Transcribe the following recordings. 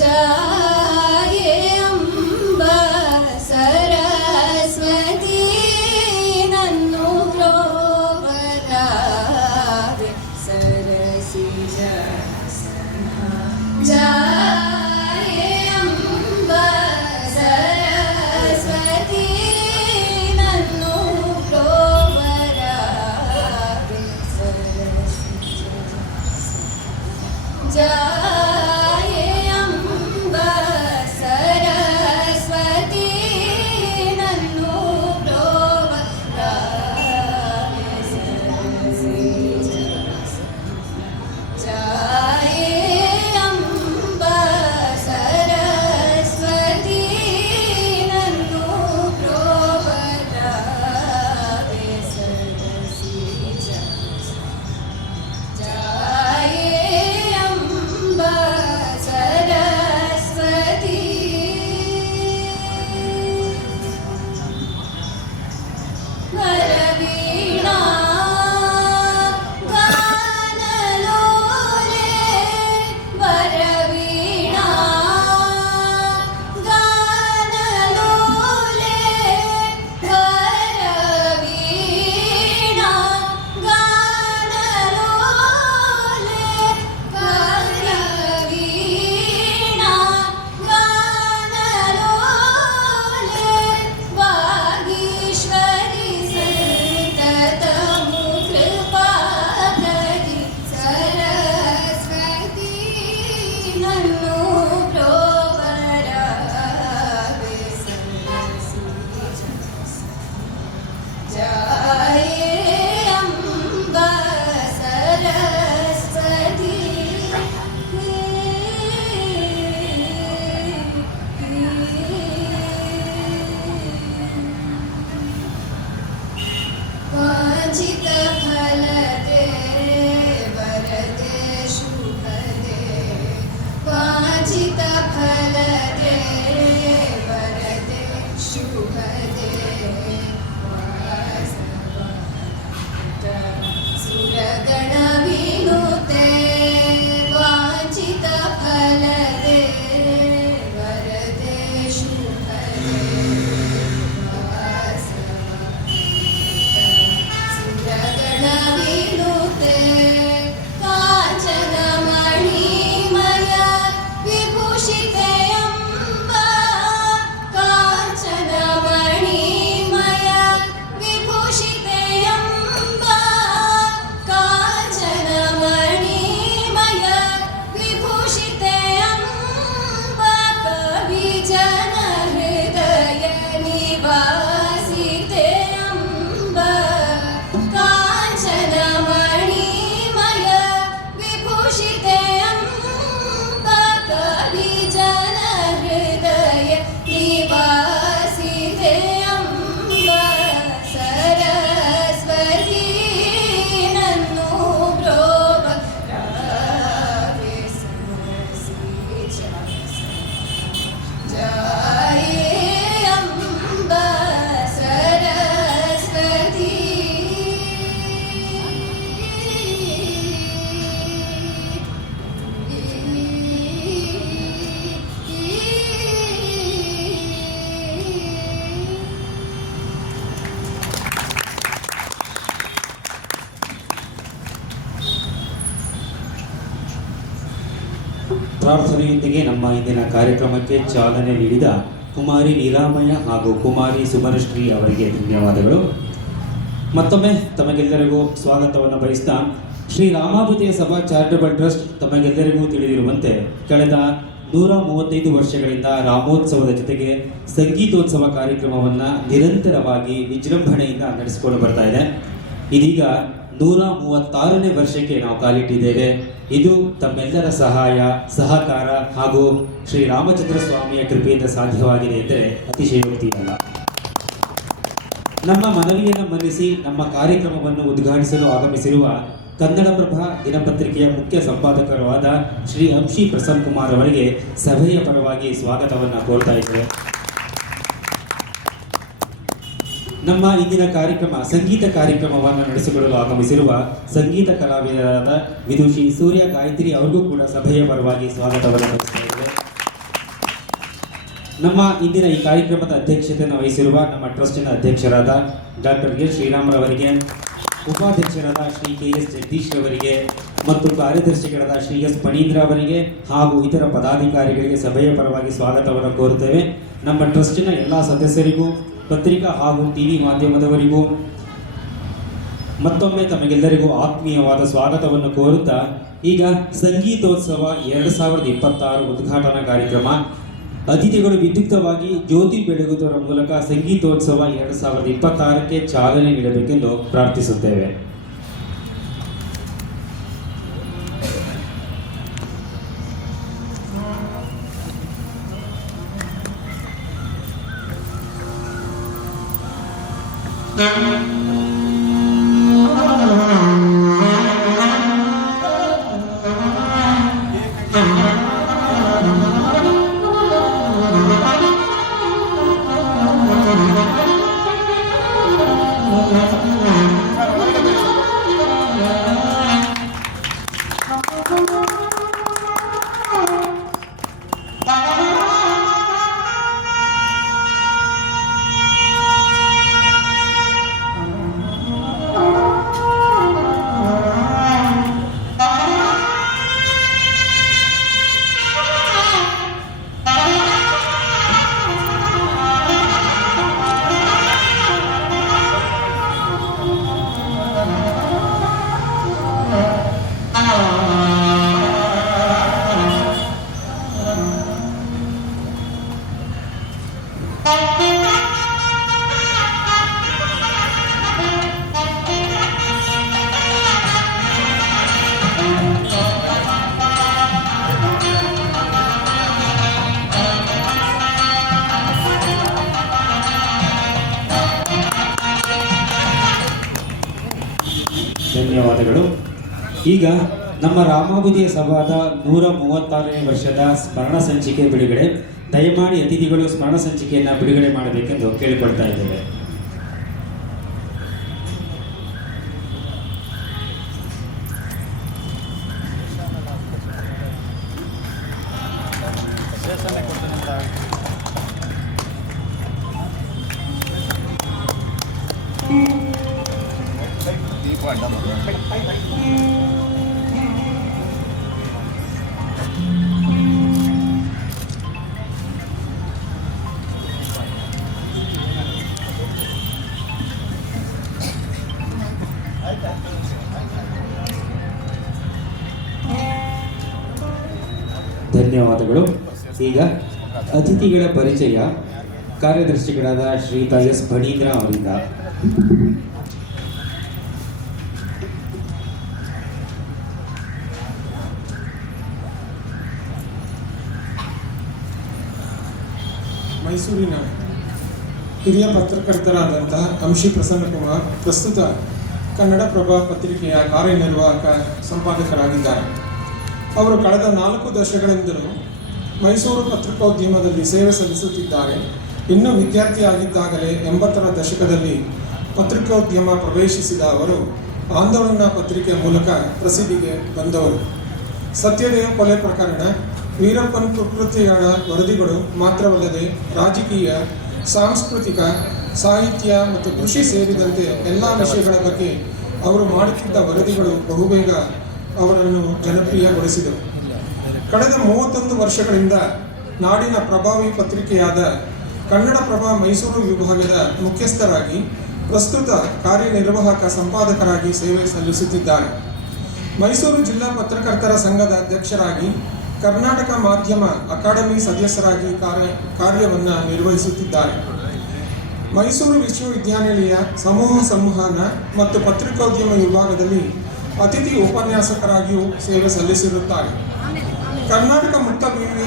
जाये अंब सरस्वती नन्नु प्रोवरावे सरसी जाये अंब सरस्वती नन्नु प्रोवरावे सरसी जाये अंब सरस्वती नन्नु प्रोवरावे सरसी जाये अंब सरस्वती नन्नु प्रोवरावे सरसी जाये अंब सरस्वती वरवीणा गानलोले वरवीणा गानलोले वरवीणा गानलोले वरवीणा गानलोले वागीश्वरी संततमु कृपाकरि सरस्वती नन्नु प्रोवरावे सरसी जाये अंब सरस्वती वांछित फलदे वरदे शुभदे वांछित फलदे वरदे शुभदे सुरगण विनुते वांछित फलदे वरदे शुभदे सुरगण विनुते कांचन मणिमय विभूषिते अंब कांचन मणिमय विभूषिते अंब कांचन मणिमय विभूषिते अंब कवि जन हृदय निवासिते अंब कांचन मणिमय विभूषिते अंब कवि जन हृदय निवासिते अंब सरस्वती नन्नु प्रोवरावे सरसी जाये अंब सरस्वती ಪ್ರಾರ್ಥನೆಯೊಂದಿಗೆ ನಮ್ಮ ಇಂದಿನ ಕಾರ್ಯಕ್ರಮಕ್ಕೆ ಚಾಲನೆ ನೀಡಿದ ಕುಮಾರಿ ನೀರಾಮಯ್ಯ ಹಾಗೂ ಕುಮಾರಿ ಸುಮನಶ್ರೀ ಅವರಿಗೆ ಧನ್ಯವಾದಗಳು. ಮತ್ತೊಮ್ಮೆ ತಮಗೆಲ್ಲರಿಗೂ ಸ್ವಾಗತವನ್ನು ಬಯಸ್ತಾ ಶ್ರೀ ರಾಮಾಭುತಿಯ ಸಭಾ ಚಾರಿಟಬಲ್ ಟ್ರಸ್ಟ್ ತಮಗೆಲ್ಲರಿಗೂ ತಿಳಿದಿರುವಂತೆ ಕಳೆದ 135 ವರ್ಷಗಳಿಂದ ರಾಮೋತ್ಸವದ ಜೊತೆಗೆ ಸಂಗೀತೋತ್ಸವ ಕಾರ್ಯಕ್ರಮವನ್ನು ನಿರಂತರವಾಗಿ ವಿಜೃಂಭಣೆಯಿಂದ ನಡೆಸಿಕೊಂಡು ಬರ್ತಾ ಇದೆ. ಇದೀಗ 136ನೇ ವರ್ಷಕ್ಕೆ ನಾವು ಕಾಲಿಟ್ಟಿದ್ದೇವೆ. ಇದು ತಮ್ಮೆಲ್ಲರ ಸಹಾಯ ಸಹಕಾರ ಹಾಗೂ ಶ್ರೀ ರಾಮಚಂದ್ರ ಸ್ವಾಮಿಯ ಕೃಪೆಯಿಂದ ಸಾಧ್ಯವಾಗಿದೆ ಎಂದರೆ ಅತಿಶಯೋಕ್ತಿಯಲ್ಲ. ನಮ್ಮ ಮನವಿಯನ್ನು ಮನ್ನಿಸಿ ನಮ್ಮ ಕಾರ್ಯಕ್ರಮವನ್ನು ಉದ್ಘಾಟಿಸಲು ಆಗಮಿಸಿರುವ ಕನ್ನಡಪ್ರಭ ದಿನಪತ್ರಿಕೆಯ ಮುಖ್ಯ ಸಂಪಾದಕರಾದ ಶ್ರೀ ಅಂಶಿ ಪ್ರಸನ್ನ ಕುಮಾರ್ ಅವರಿಗೆ ಸಭೆಯ ಪರವಾಗಿ ಸ್ವಾಗತವನ್ನು ಕೋರ್ತಾ ಇದ್ದೇವೆ. ನಮ್ಮ ಇಂದಿನ ಕಾರ್ಯಕ್ರಮ ಸಂಗೀತ ಕಾರ್ಯಕ್ರಮವನ್ನು ನಡೆಸಿಕೊಳ್ಳಲು ಆಗಮಿಸಿರುವ ಸಂಗೀತ ಕಲಾವಿದರಾದ ವಿದುಷಿ ಸೂರ್ಯ ಗಾಯತ್ರಿ ಅವರಿಗೂ ಕೂಡ ಸಭೆಯ ಪರವಾಗಿ ಸ್ವಾಗತವನ್ನು ನಡೆಸ್ತಾ ಇದ್ದೇವೆ. ನಮ್ಮ ಇಂದಿನ ಈ ಕಾರ್ಯಕ್ರಮದ ಅಧ್ಯಕ್ಷತೆಯನ್ನು ವಹಿಸಿರುವ ನಮ್ಮ ಟ್ರಸ್ಟಿನ ಅಧ್ಯಕ್ಷರಾದ ಡಾಕ್ಟರ್ ಎಸ್ ಶ್ರೀರಾಮ್ರವರಿಗೆ, ಉಪಾಧ್ಯಕ್ಷರಾದ ಶ್ರೀ ಕೆ ಎಸ್ ಜಗದೀಶ್ ಅವರಿಗೆ ಮತ್ತು ಕಾರ್ಯದರ್ಶಿಗಳಾದ ಶ್ರೀ ಎಸ್ ಫಣೀಂದ್ರ ಅವರಿಗೆ ಹಾಗೂ ಇತರ ಪದಾಧಿಕಾರಿಗಳಿಗೆ ಸಭೆಯ ಪರವಾಗಿ ಸ್ವಾಗತವನ್ನು ಕೋರುತ್ತೇವೆ. ನಮ್ಮ ಟ್ರಸ್ಟಿನ ಎಲ್ಲ ಸದಸ್ಯರಿಗೂ, ಪತ್ರಿಕಾ ಹಾಗೂ ಟಿವಿ ಮಾಧ್ಯಮದವರಿಗೂ ಮತ್ತೊಮ್ಮೆ ತಮಗೆಲ್ಲರಿಗೂ ಆತ್ಮೀಯವಾದ ಸ್ವಾಗತವನ್ನು ಕೋರುತ್ತಾ ಈಗ ಸಂಗೀತೋತ್ಸವ 2026 ಉದ್ಘಾಟನಾ ಕಾರ್ಯಕ್ರಮ, ಅತಿಥಿಗಳು ವಿದ್ಯುಕ್ತವಾಗಿ ಜ್ಯೋತಿ ಬೆಳಗುವುದರ ಮೂಲಕ ಸಂಗೀತೋತ್ಸವ 2026ಕ್ಕೆ ಚಾಲನೆ ನೀಡಬೇಕೆಂದು ಪ್ರಾರ್ಥಿಸುತ್ತೇವೆ. ಧನ್ಯವಾದಗಳು. ಈಗ ನಮ್ಮ ರಾಮಾಬುದಿಯ ಸಭಾದ 136ನೇ ವರ್ಷದ ಸ್ಮರಣ ಸಂಚಿಕೆ ಬಿಡುಗಡೆ. ದಯಮಾಡಿ ಅತಿಥಿಗಳು ಸ್ಮರಣ ಸಂಚಿಕೆಯನ್ನು ಬಿಡುಗಡೆ ಮಾಡಬೇಕೆಂದು ಕೇಳಿಕೊಳ್ತಾ ಇದ್ದೇವೆ. ಧನ್ಯವಾದಗಳು. ಈಗ ಅತಿಥಿಗಳ ಪರಿಚಯ ಕಾರ್ಯದರ್ಶಿಗಳಾದ ಶ್ರೀಯುತ ಎಸ್ ಫಣೀಂದ್ರ ಅವರಿಂದ. ಮೈಸೂರಿನ ಹಿರಿಯ ಪತ್ರಕರ್ತರಾದಂತಹ ಅಂಶಿ ಪ್ರಸನ್ನಕುಮಾರ್ ಪ್ರಸ್ತುತ ಕನ್ನಡಪ್ರಭ ಪತ್ರಿಕೆಯ ಕಾರ್ಯನಿರ್ವಾಹಕ ಸಂಪಾದಕರಾಗಿದ್ದಾರೆ. ಅವರು ಕಳೆದ 4 ದಶಕಗಳಿಂದಲೂ ಮೈಸೂರು ಪತ್ರಿಕೋದ್ಯಮದಲ್ಲಿ ಸೇವೆ ಸಲ್ಲಿಸುತ್ತಿದ್ದಾರೆ. ಇನ್ನೂ ವಿದ್ಯಾರ್ಥಿಯಾಗಿದ್ದಾಗಲೇ 80ರ ದಶಕದಲ್ಲಿ ಪತ್ರಿಕೋದ್ಯಮ ಪ್ರವೇಶಿಸಿದ ಅವರು ಆಂದೋಲನ ಪತ್ರಿಕೆ ಮೂಲಕ ಪ್ರಸಿದ್ಧಿಗೆ ಬಂದವರು. ಸತ್ಯದೇವ ಕೊಲೆ ಪ್ರಕರಣ, ವೀರಪ್ಪನ್ ಪ್ರಕೃತಿಗಳ ವರದಿಗಳು ಮಾತ್ರವಲ್ಲದೆ ರಾಜಕೀಯ, ಸಾಂಸ್ಕೃತಿಕ, ಸಾಹಿತ್ಯ ಮತ್ತು ಕೃಷಿ ಸೇರಿದಂತೆ ಎಲ್ಲ ವಿಷಯಗಳ ಬಗ್ಗೆ ಅವರು ಮಾಡುತ್ತಿದ್ದ ವರದಿಗಳು ಬಹುಬೇಗ ಅವರನ್ನು ಜನಪ್ರಿಯಗೊಳಿಸಿದವು. ಕಳೆದ 31 ವರ್ಷಗಳಿಂದ ನಾಡಿನ ಪ್ರಭಾವಿ ಪತ್ರಿಕೆಯಾದ ಕನ್ನಡಪ್ರಭ ಮೈಸೂರು ವಿಭಾಗದ ಮುಖ್ಯಸ್ಥರಾಗಿ, ಪ್ರಸ್ತುತ ಕಾರ್ಯನಿರ್ವಾಹಕ ಸಂಪಾದಕರಾಗಿ ಸೇವೆ ಸಲ್ಲಿಸುತ್ತಿದ್ದಾರೆ. ಮೈಸೂರು ಜಿಲ್ಲಾ ಪತ್ರಕರ್ತರ ಸಂಘದ ಅಧ್ಯಕ್ಷರಾಗಿ, ಕರ್ನಾಟಕ ಮಾಧ್ಯಮ ಅಕಾಡೆಮಿ ಸದಸ್ಯರಾಗಿ ಕಾರ್ಯವನ್ನು ನಿರ್ವಹಿಸುತ್ತಿದ್ದಾರೆ. ಮೈಸೂರು ವಿಶ್ವವಿದ್ಯಾನಿಲಯ ಸಮೂಹ ಸಂವಹನ ಮತ್ತು ಪತ್ರಿಕೋದ್ಯಮ ವಿಭಾಗದಲ್ಲಿ ಅತಿಥಿ ಉಪನ್ಯಾಸಕರಾಗಿಯೂ ಸೇವೆ ಸಲ್ಲಿಸಿರುತ್ತಾರೆ. ಕರ್ನಾಟಕ ಮುಕ್ತ ವಿವಿ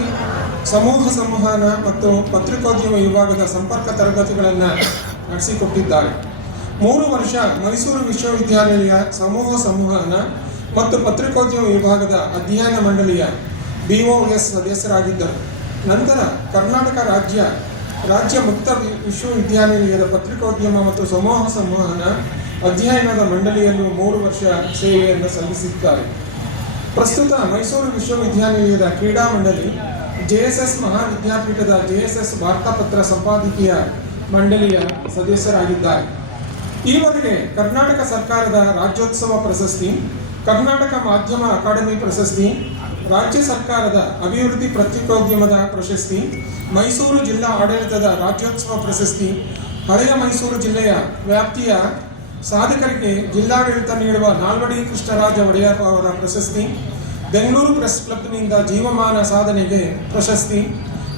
ಸಮೂಹ ಸಂವಹನ ಮತ್ತು ಪತ್ರಿಕೋದ್ಯಮ ವಿಭಾಗದ ಸಂಪರ್ಕ ತರಗತಿಗಳನ್ನು ನಡೆಸಿಕೊಟ್ಟಿದ್ದಾರೆ. 3 ವರ್ಷ ಮೈಸೂರು ವಿಶ್ವವಿದ್ಯಾನಿಲಯ ಸಮೂಹ ಸಂವಹನ ಮತ್ತು ಪತ್ರಿಕೋದ್ಯಮ ವಿಭಾಗದ ಅಧ್ಯಯನ ಮಂಡಳಿಯ BOS ಸದಸ್ಯರಾಗಿದ್ದರು. ನಂತರ ಕರ್ನಾಟಕ ರಾಜ್ಯ ಮುಕ್ತ ವಿಶ್ವವಿದ್ಯಾನಿಲಯದ ಪತ್ರಿಕೋದ್ಯಮ ಮತ್ತು ಸಮೂಹ ಸಂವಹನ ಅಧ್ಯಯನದ ಮಂಡಳಿಯಲ್ಲೂ 3 ವರ್ಷ ಸೇವೆಯನ್ನು ಸಲ್ಲಿಸಿದ್ದಾರೆ. ಪ್ರಸ್ತುತ ಮೈಸೂರು ವಿಶ್ವವಿದ್ಯಾನಿಲಯದ ಕ್ರೀಡಾ ಮಂಡಳಿ JSS ಮಹಾವಿದ್ಯಾಪೀಠದ JSS ವಾರ್ತಾಪತ್ರ ಸಂಪಾದಕೀಯ ಮಂಡಳಿಯ ಸದಸ್ಯರಾಗಿದ್ದಾರೆ. ಈವರೆಗೆ ಕರ್ನಾಟಕ ಸರ್ಕಾರದ ರಾಜ್ಯೋತ್ಸವ ಪ್ರಶಸ್ತಿ, ಕರ್ನಾಟಕ ಮಾಧ್ಯಮ ಅಕಾಡೆಮಿ ಪ್ರಶಸ್ತಿ, ರಾಜ್ಯ ಸರ್ಕಾರದ ಅಭಿವೃದ್ಧಿ ಪತ್ರಿಕೋದ್ಯಮದ ಪ್ರಶಸ್ತಿ, ಮೈಸೂರು ಜಿಲ್ಲಾ ಆಡಳಿತದ ರಾಜ್ಯೋತ್ಸವ ಪ್ರಶಸ್ತಿ, ಹಳೆಯ ಮೈಸೂರು ಜಿಲ್ಲೆಯ ವ್ಯಾಪ್ತಿಯ ಸಾಧಕರಿಗೆ ಜಿಲ್ಲಾಡಳಿತ ನೀಡುವ ನಾಲ್ವಡಿ ಕೃಷ್ಣರಾಜ ಒಡೆಯರ್ ಅವರ ಪ್ರಶಸ್ತಿ, ಬೆಂಗಳೂರು ಪ್ರೆಸ್ ಕ್ಲಬ್ನಿಂದ ಜೀವಮಾನ ಸಾಧನೆಗೆ ಪ್ರಶಸ್ತಿ,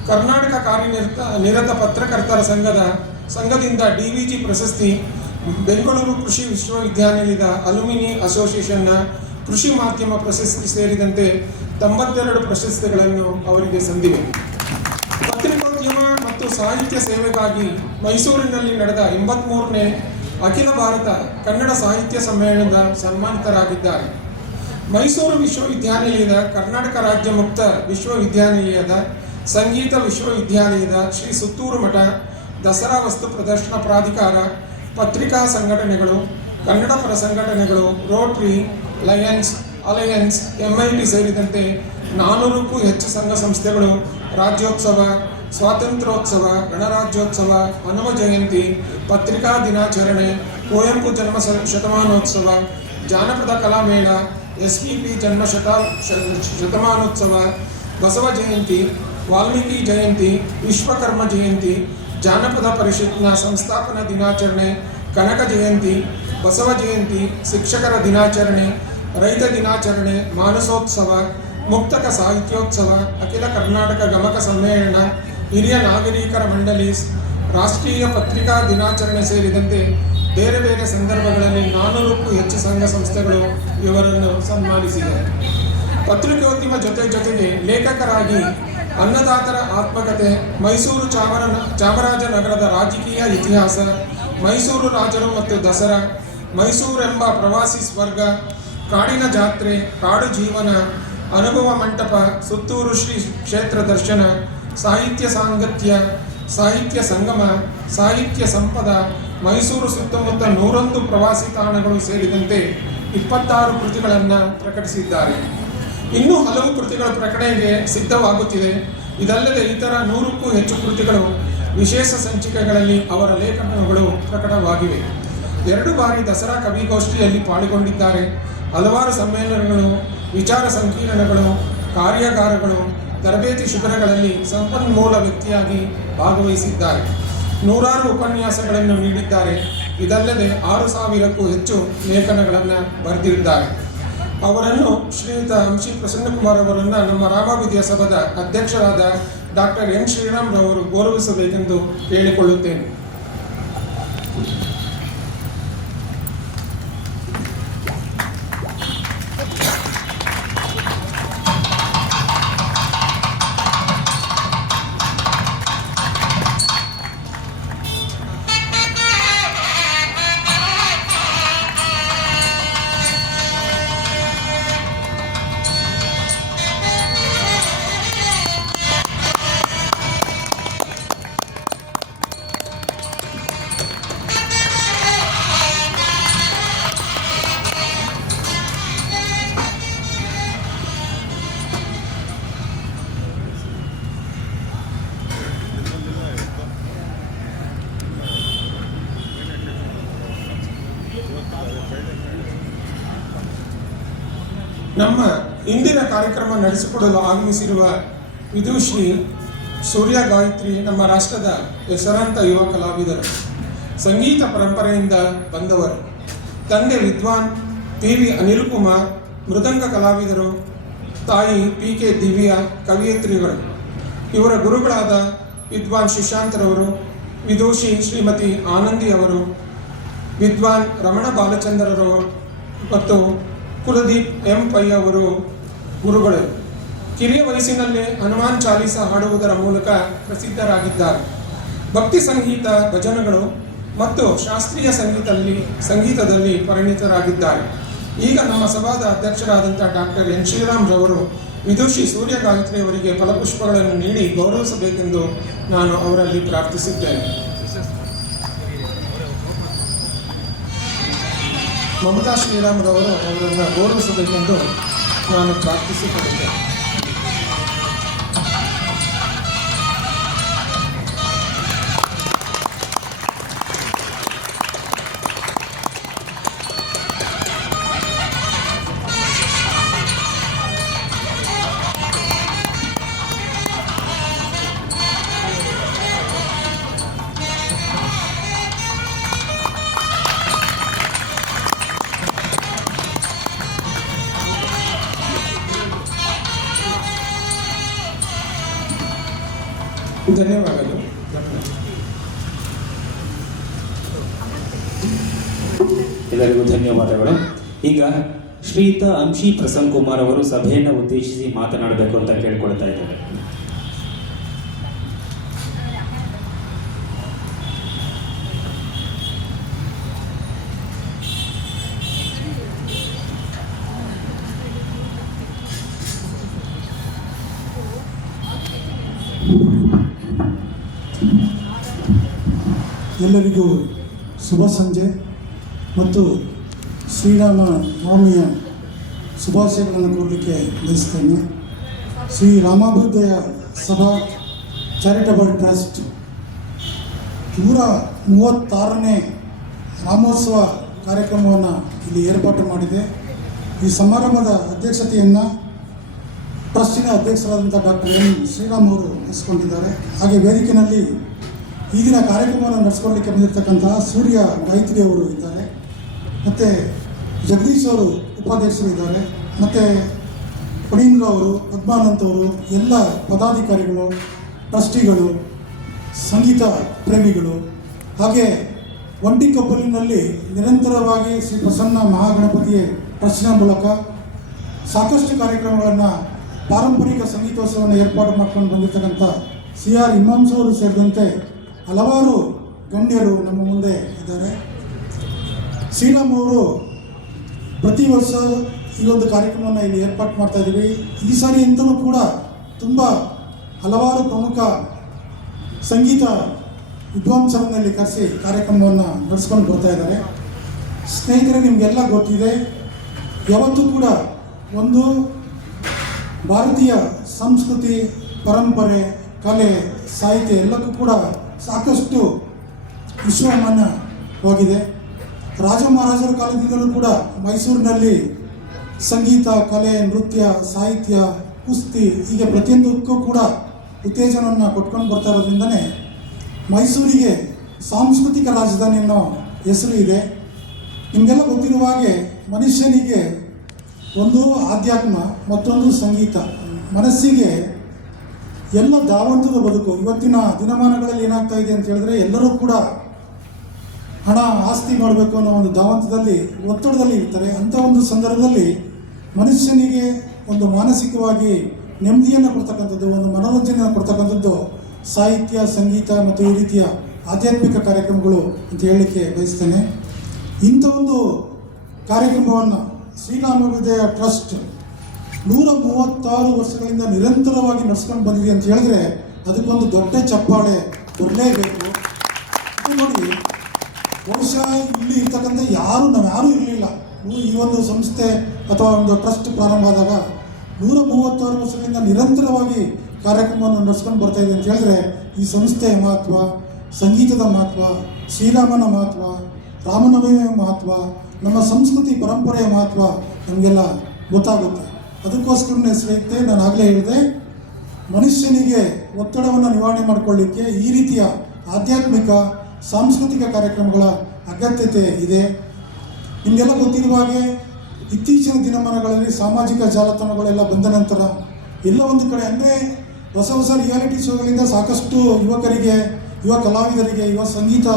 ಕರ್ನಾಟಕ ಕಾರ್ಯನಿರತ ಪತ್ರಕರ್ತರ ಸಂಘದಿಂದ DVG ಪ್ರಶಸ್ತಿ, ಬೆಂಗಳೂರು ಕೃಷಿ ವಿಶ್ವವಿದ್ಯಾನಿಲಯದ ಅಲ್ಯುಮಿನಿ ಅಸೋಸಿಯೇಷನ್ನ ಕೃಷಿ ಮಾಧ್ಯಮ ಪ್ರಶಸ್ತಿ ಸೇರಿದಂತೆ 92 ಪ್ರಶಸ್ತಿಗಳನ್ನು ಅವರಿಗೆ ಸಂದಿವೆ. ಪತ್ರಿಕೋದ್ಯಮ ಮತ್ತು ಸಾಹಿತ್ಯ ಸೇವೆಗಾಗಿ ಮೈಸೂರಿನಲ್ಲಿ ನಡೆದ 83ನೇ ಅಖಿಲ ಭಾರತ ಕನ್ನಡ ಸಾಹಿತ್ಯ ಸಮ್ಮೇಳನದ ಸನ್ಮಾನಿತರಾಗಿದ್ದಾರೆ. ಮೈಸೂರು ವಿಶ್ವವಿದ್ಯಾನಿಲಯದ ಕರ್ನಾಟಕ ರಾಜ್ಯ ಮುಕ್ತ ವಿಶ್ವವಿದ್ಯಾನಿಲಯದ ಸಂಗೀತ ವಿಶ್ವವಿದ್ಯಾಲಯದ ಶ್ರೀ ಸುತ್ತೂರು ಮಠ, ದಸರಾ ವಸ್ತು ಪ್ರದರ್ಶನ ಪ್ರಾಧಿಕಾರ, ಪತ್ರಿಕಾ ಸಂಘಟನೆಗಳು, ಕನ್ನಡ ಪರ ಸಂಘಟನೆಗಳು, ರೋಟರಿ, ಲಯನ್ಸ್, ಅಲಯನ್ಸ್, MIT ಸೇರಿದಂತೆ 400ಕ್ಕೂ ಹೆಚ್ಚು ಸಂಘ ಸಂಸ್ಥೆಗಳು ರಾಜ್ಯೋತ್ಸವ, ಸ್ವಾತಂತ್ರ್ಯೋತ್ಸವ, ಗಣರಾಜ್ಯೋತ್ಸವ, ಹನುಮ ಜಯಂತಿ, ಪತ್ರಿಕಾ ದಿನಾಚರಣೆ, ಕುವೆಂಪು ಜನ್ಮ ಶತಮಾನೋತ್ಸವ, ಜಾನಪದ ಕಲಾಮೇಳ, SPP ಜನ್ಮ ಶತಮಾನೋತ್ಸವ, ಬಸವ ಜಯಂತಿ, ವಾಲ್ಮೀಕಿ ಜಯಂತಿ, ವಿಶ್ವಕರ್ಮ ಜಯಂತಿ, ಜಾನಪದ ಪರಿಷತ್ನ ಸಂಸ್ಥಾಪನಾ ದಿನಾಚರಣೆ, ಕನಕ ಜಯಂತಿ, ಬಸವ ಜಯಂತಿ, ಶಿಕ್ಷಕರ ದಿನಾಚರಣೆ, ರೈತ ದಿನಾಚರಣೆ, ಮಾನಸೋತ್ಸವ, ಮುಕ್ತಕ ಸಾಹಿತ್ಯೋತ್ಸವ, ಅಖಿಲ ಕರ್ನಾಟಕ ಗಮಕ ಸಮ್ಮೇಳನ, ಹಿರಿಯ ನಾಗರಿಕರ ಮಂಡಳಿ, ರಾಷ್ಟ್ರೀಯ ಪತ್ರಿಕಾ ದಿನಾಚರಣೆ ಸೇರಿದಂತೆ ಬೇರೆ ಬೇರೆ ಸಂದರ್ಭಗಳಲ್ಲಿ 400ಕ್ಕೂ ಹೆಚ್ಚು ಸಂಘ ಸಂಸ್ಥೆಗಳು ಇವರನ್ನು ಸನ್ಮಾನಿಸಿವೆ. ಪತ್ರಿಕೋದ್ಯಮ ಜೊತೆಗೆ ಲೇಖಕರಾಗಿ ಅನ್ನದಾತರ ಆತ್ಮಕಥೆ, ಮೈಸೂರು ಚಾಮರಾಜನಗರದ ರಾಜಕೀಯ ಇತಿಹಾಸ, ಮೈಸೂರು ರಾಜರು ಮತ್ತು ದಸರಾ, ಮೈಸೂರೆಂಬ ಪ್ರವಾಸಿ ಸ್ವರ್ಗ, ಕಾಡಿನ ಜಾತ್ರೆ, ಕಾಡು ಜೀವನ, ಅನುಭವ ಮಂಟಪ, ಸುತ್ತೂರು ಶ್ರೀ ಕ್ಷೇತ್ರ ದರ್ಶನ, ಸಾಹಿತ್ಯ ಸಾಂಗತ್ಯ, ಸಾಹಿತ್ಯ ಸಂಗಮ, ಸಾಹಿತ್ಯ ಸಂಪದ, ಮೈಸೂರು ಸುತ್ತಮುತ್ತ 101 ಪ್ರವಾಸಿ ತಾಣಗಳು ಸೇರಿದಂತೆ 26 ಕೃತಿಗಳನ್ನು ಪ್ರಕಟಿಸಿದ್ದಾರೆ. ಇನ್ನೂ ಹಲವು ಕೃತಿಗಳ ಪ್ರಕಟಣೆಗೆ ಸಿದ್ಧವಾಗುತ್ತಿದೆ. ಇದಲ್ಲದೆ ಇತರ 100ಕ್ಕೂ ಹೆಚ್ಚು ಕೃತಿಗಳು ವಿಶೇಷ ಸಂಚಿಕೆಗಳಲ್ಲಿ ಅವರ ಲೇಖನಗಳು ಪ್ರಕಟವಾಗಿವೆ. 2 ಬಾರಿ ದಸರಾ ಕವಿಗೋಷ್ಠಿಯಲ್ಲಿ ಪಾಲ್ಗೊಂಡಿದ್ದಾರೆ. ಹಲವಾರು ಸಮ್ಮೇಳನಗಳು, ವಿಚಾರ ಸಂಕಿರಣಗಳು, ಕಾರ್ಯಾಗಾರಗಳು, ತರಬೇತಿ ಶಿಬಿರಗಳಲ್ಲಿ ಸಂಪನ್ಮೂಲ ವ್ಯಕ್ತಿಯಾಗಿ ಭಾಗವಹಿಸಿದ್ದಾರೆ. 100 ಉಪನ್ಯಾಸಗಳನ್ನು ನೀಡಿದ್ದಾರೆ. ಇದಲ್ಲದೆ 6000ಕ್ಕೂ ಹೆಚ್ಚು ಲೇಖನಗಳನ್ನು ಬರೆದಿದ್ದಾರೆ. ಅವರನ್ನು ಶ್ರೀಯುತ ಅಂಶಿ ಪ್ರಸನ್ನಕುಮಾರ್ ಅವರನ್ನು ನಮ್ಮ ರಾಮವಿದ್ಯಾ ಸಭಾದ ಅಧ್ಯಕ್ಷರಾದ ಡಾಕ್ಟರ್ N. ಶ್ರೀರಾಮ್ ರವರು ಗೌರವಿಸಬೇಕೆಂದು ಕೇಳಿಕೊಳ್ಳುತ್ತೇನೆ. ನಮ್ಮ ಇಂದಿನ ಕಾರ್ಯಕ್ರಮ ನಡೆಸಿಕೊಡಲು ಆಗಮಿಸಿರುವ ವಿದುಶ್ರೀ ಸೂರ್ಯ ಗಾಯತ್ರಿ ನಮ್ಮ ರಾಷ್ಟ್ರದ ಹೆಸರಾಂತ ಯುವ ಕಲಾವಿದರು, ಸಂಗೀತ ಪರಂಪರೆಯಿಂದ ಬಂದವರು. ತಂದೆ ವಿದ್ವಾನ್ PV ಅನಿಲ್ ಕುಮಾರ್, ಮೃದಂಗ ಕಲಾವಿದರು. ತಾಯಿ PK ದಿವ್ಯಾ, ಕವಿಯತ್ರಿಗಳು. ಇವರ ಗುರುಗಳಾದ ವಿದ್ವಾನ್ ಸುಶಾಂತರವರು, ವಿದೂಷಿ ಶ್ರೀಮತಿ ಆನಂದಿ ಅವರು, ವಿದ್ವಾನ್ ರಮಣ ಬಾಲಚಂದ್ರರವರು ಮತ್ತು ಕುಲದೀಪ್ M. ಪೈ ಅವರು ಗುರುಗಳು. ಕಿರಿಯ ವಯಸ್ಸಿನಲ್ಲೇ ಹನುಮಾನ್ ಚಾಲೀಸ ಹಾಡುವುದರ ಮೂಲಕ ಪ್ರಸಿದ್ಧರಾಗಿದ್ದಾರೆ. ಭಕ್ತಿ ಸಂಗೀತ, ಭಜನೆಗಳು ಮತ್ತು ಶಾಸ್ತ್ರೀಯ ಸಂಗೀತದಲ್ಲಿ ಪರಿಣಿತರಾಗಿದ್ದಾರೆ. ಈಗ ನಮ್ಮ ಸಭಾದ ಅಧ್ಯಕ್ಷರಾದಂಥ ಡಾಕ್ಟರ್ N. ಶ್ರೀರಾಮ್ ರವರು ವಿದುಷಿ ಸೂರ್ಯ ಗಾಯತ್ರಿ ಅವರಿಗೆ ಫಲಪುಷ್ಪಗಳನ್ನು ನೀಡಿ ಗೌರವಿಸಬೇಕೆಂದು ನಾನು ಅವರಲ್ಲಿ ಪ್ರಾರ್ಥಿಸಿದ್ದೇನೆ. ಮಮತಾ ಶ್ರೀರಾಮ್ ರವರು ಅವರನ್ನು ಗೌರವಿಸಬೇಕೆಂದು ನಾನು ಪ್ರಾರ್ಥಿಸಿಕೊಂಡಿದ್ದೇನೆ. ಧನ್ಯವಾದಗಳು. ಎಲ್ಲರಿಗೂ ಧನ್ಯವಾದಗಳು. ಈಗ ಶ್ರೀಯುತ ಅಂಶಿ ಪ್ರಸನ್ನ ಕುಮಾರ್ ಅವರು ಸಭೆಯನ್ನು ಉದ್ದೇಶಿಸಿ ಮಾತನಾಡಬೇಕು ಅಂತ ಕೇಳ್ಕೊಳ್ತಾ ಇದ್ದಾರೆ. ಎಲ್ಲರಿಗೂ ಶುಭ ಸಂಜೆ ಮತ್ತು ಶ್ರೀರಾಮ ನವಮಿಯ ಶುಭಾಶಯಗಳನ್ನು ಕೊಡಲಿಕ್ಕೆ ಬಯಸ್ತೇನೆ. ಶ್ರೀ ರಾಮಾಭ್ಯುದಯ ಸಭಾ ಚಾರಿಟಬಲ್ ಟ್ರಸ್ಟ್ 136ನೇ ರಾಮೋತ್ಸವ ಕಾರ್ಯಕ್ರಮವನ್ನು ಇಲ್ಲಿ ಏರ್ಪಾಟು ಮಾಡಿದೆ. ಈ ಸಮಾರಂಭದ ಅಧ್ಯಕ್ಷತೆಯನ್ನು ಟ್ರಸ್ಟಿನ ಅಧ್ಯಕ್ಷರಾದಂಥ ಡಾಕ್ಟರ್ ಎನ್ ಶ್ರೀರಾಮ್ ಅವರು ನಡೆಸಿಕೊಂಡಿದ್ದಾರೆ. ಹಾಗೆ ವೇದಿಕೆಯಲ್ಲಿ ಈ ದಿನ ಕಾರ್ಯಕ್ರಮವನ್ನು ನಡೆಸ್ಕೊಳ್ಳಲಿಕ್ಕೆ ಬಂದಿರತಕ್ಕಂತಹ ಸೂರ್ಯ ಗಾಯತ್ರಿ ಅವರು ಇದ್ದಾರೆ, ಮತ್ತು ಜಗದೀಶ್ ಅವರು ಉಪಾಧ್ಯಕ್ಷರು ಇದ್ದಾರೆ, ಮತ್ತು ಪಣೀಂದ್ರ ಅವರು, ಪದ್ಮಾನಂತ್ ಅವರು, ಎಲ್ಲ ಪದಾಧಿಕಾರಿಗಳು, ಟ್ರಸ್ಟಿಗಳು, ಸಂಗೀತ ಪ್ರೇಮಿಗಳು, ಹಾಗೆ ಒಂಟಿ ಕಬ್ಬಲಿನಲ್ಲಿ ನಿರಂತರವಾಗಿ ಶ್ರೀ ಪ್ರಸನ್ನ ಮಹಾಗಣಪತಿ ಟ್ರಸ್ಟಿನ ಮೂಲಕ ಸಾಕಷ್ಟು ಕಾರ್ಯಕ್ರಮಗಳನ್ನು ಪಾರಂಪರಿಕ ಸಂಗೀತೋತ್ಸವವನ್ನು ಏರ್ಪಾಡು ಮಾಡ್ಕೊಂಡು ಬಂದಿರತಕ್ಕಂಥ CR ಇಮಾಮ್ಸ್ ಅವರು ಸೇರಿದಂತೆ ಹಲವಾರು ಗಣ್ಯರು ನಮ್ಮ ಮುಂದೆ ಇದ್ದಾರೆ. ಶ್ರೀರಾಮ್ ಅವರು ಪ್ರತಿ ವರ್ಷ ಈ ಒಂದು ಕಾರ್ಯಕ್ರಮವನ್ನು ಇಲ್ಲಿ ಏರ್ಪಾಡು ಮಾಡ್ತಾ ಇದ್ದೀವಿ. ಈ ಸಾರಿ ಅಂತಲೂ ಕೂಡ ತುಂಬ ಹಲವಾರು ಪ್ರಮುಖ ಸಂಗೀತ ವಿದ್ವಾಂಸರನ್ನಲ್ಲಿ ಕರೆಸಿ ಕಾರ್ಯಕ್ರಮವನ್ನು ನಡೆಸ್ಕೊಂಡು ಬರ್ತಾ ಇದ್ದಾರೆ. ಸ್ನೇಹಿತರೆ, ನಿಮಗೆಲ್ಲ ಗೊತ್ತಿದೆ, ಯಾವತ್ತೂ ಕೂಡ ಒಂದು ಭಾರತೀಯ ಸಂಸ್ಕೃತಿ, ಪರಂಪರೆ, ಕಲೆ, ಸಾಹಿತ್ಯ ಎಲ್ಲಕ್ಕೂ ಕೂಡ ಸಾಕಷ್ಟು ವಿಶ್ವಮಾನ್ಯವಾಗಿದೆ. ರಾಜ ಮಹಾರಾಜರ ಕಾಲದಿಂದಲೂ ಕೂಡ ಮೈಸೂರಿನಲ್ಲಿ ಸಂಗೀತ, ಕಲೆ, ನೃತ್ಯ, ಸಾಹಿತ್ಯ, ಕುಸ್ತಿ ಹೀಗೆ ಪ್ರತಿಯೊಂದಕ್ಕೂ ಕೂಡ ಉತ್ತೇಜನವನ್ನು ಕೊಟ್ಕೊಂಡು ಬರ್ತಾ ಇರೋದ್ರಿಂದನೇ ಮೈಸೂರಿಗೆ ಸಾಂಸ್ಕೃತಿಕ ರಾಜಧಾನಿ ಅನ್ನೋ ಹೆಸರು ಇದೆ. ನಿಮಗೆಲ್ಲ ಗೊತ್ತಿರುವ ಹಾಗೆ ಮನುಷ್ಯನಿಗೆ ಒಂದು ಆಧ್ಯಾತ್ಮ, ಮತ್ತೊಂದು ಸಂಗೀತ. ಮನಸ್ಸಿಗೆ ಎಲ್ಲ ಧಾವಂತದ ಬದುಕು. ಇವತ್ತಿನ ದಿನಮಾನಗಳಲ್ಲಿ ಏನಾಗ್ತಾ ಇದೆ ಅಂತ ಹೇಳಿದ್ರೆ, ಎಲ್ಲರೂ ಕೂಡ ಹಣ, ಆಸ್ತಿ ಮಾಡಬೇಕು ಅನ್ನೋ ಒಂದು ಧಾವಂತದಲ್ಲಿ, ಒತ್ತಡದಲ್ಲಿ ಇರ್ತಾರೆ. ಅಂಥ ಒಂದು ಸಂದರ್ಭದಲ್ಲಿ ಮನುಷ್ಯನಿಗೆ ಒಂದು ಮಾನಸಿಕವಾಗಿ ನೆಮ್ಮದಿಯನ್ನು ಕೊಡ್ತಕ್ಕಂಥದ್ದು, ಒಂದು ಮನೋರಂಜನೆಯನ್ನು ಕೊಡ್ತಕ್ಕಂಥದ್ದು ಸಾಹಿತ್ಯ, ಸಂಗೀತ ಮತ್ತು ಈ ರೀತಿಯ ಆಧ್ಯಾತ್ಮಿಕ ಕಾರ್ಯಕ್ರಮಗಳು ಅಂತ ಹೇಳಲಿಕ್ಕೆ ಬಯಸ್ತೇನೆ. ಇಂಥ ಒಂದು ಕಾರ್ಯಕ್ರಮವನ್ನು ಶ್ರೀರಾಮಾಭ್ಯುದಯ ಟ್ರಸ್ಟ್ 136 ವರ್ಷಗಳಿಂದ ನಿರಂತರವಾಗಿ ನಡೆಸ್ಕೊಂಡು ಬಂದಿದೆ ಅಂತ ಹೇಳಿದ್ರೆ ಅದಕ್ಕೊಂದು ದೊಡ್ಡ ಚಪ್ಪಾಳೆ ಬರಲೇಬೇಕು. ನೋಡಿ, ಬಹುಶಃ ಇಲ್ಲಿ ಇರ್ತಕ್ಕಂಥ ನಾವ್ಯಾರೂ ಇರಲಿಲ್ಲ. ಈ ಒಂದು ಸಂಸ್ಥೆ ಅಥವಾ ಒಂದು ಟ್ರಸ್ಟ್ ಪ್ರಾರಂಭ ಆದಾಗ 136 ವರ್ಷಗಳಿಂದ ನಿರಂತರವಾಗಿ ಕಾರ್ಯಕ್ರಮವನ್ನು ನಡೆಸ್ಕೊಂಡು ಬರ್ತಾ ಇದೆ ಅಂತ ಹೇಳಿದ್ರೆ ಈ ಸಂಸ್ಥೆಯ ಮಹತ್ವ, ಸಂಗೀತದ ಮಹತ್ವ, ಶ್ರೀರಾಮನ ಮಹತ್ವ, ರಾಮನವಮಿಯ ಮಹತ್ವ, ನಮ್ಮ ಸಂಸ್ಕೃತಿ ಪರಂಪರೆಯ ಮಹತ್ವ ನಮಗೆಲ್ಲ ಗೊತ್ತಾಗುತ್ತೆ. ಅದಕ್ಕೋಸ್ಕರನೇ ಸ್ನೇಹಿತರೆ, ನಾನು ಆಗಲೇ ಹೇಳಿದೆ, ಮನುಷ್ಯನಿಗೆ ಒತ್ತಡವನ್ನು ನಿವಾರಣೆ ಮಾಡಿಕೊಳ್ಳಿಕ್ಕೆ ಈ ರೀತಿಯ ಆಧ್ಯಾತ್ಮಿಕ, ಸಾಂಸ್ಕೃತಿಕ ಕಾರ್ಯಕ್ರಮಗಳ ಅಗತ್ಯತೆ ಇದೆ. ನಿಮಗೆಲ್ಲ ಗೊತ್ತಿರುವ ಹಾಗೆ ಇತ್ತೀಚಿನ ದಿನಮಾನಗಳಲ್ಲಿ ಸಾಮಾಜಿಕ ಜಾಲತಾಣಗಳೆಲ್ಲ ಬಂದ ನಂತರ ಎಲ್ಲ ಒಂದು ಕಡೆ ಅಂದರೆ ಹೊಸ ರಿಯಾಲಿಟಿ ಶೋಗಳಿಂದ ಸಾಕಷ್ಟು ಯುವಕರಿಗೆ, ಯುವ ಕಲಾವಿದರಿಗೆ, ಯುವ ಸಂಗೀತ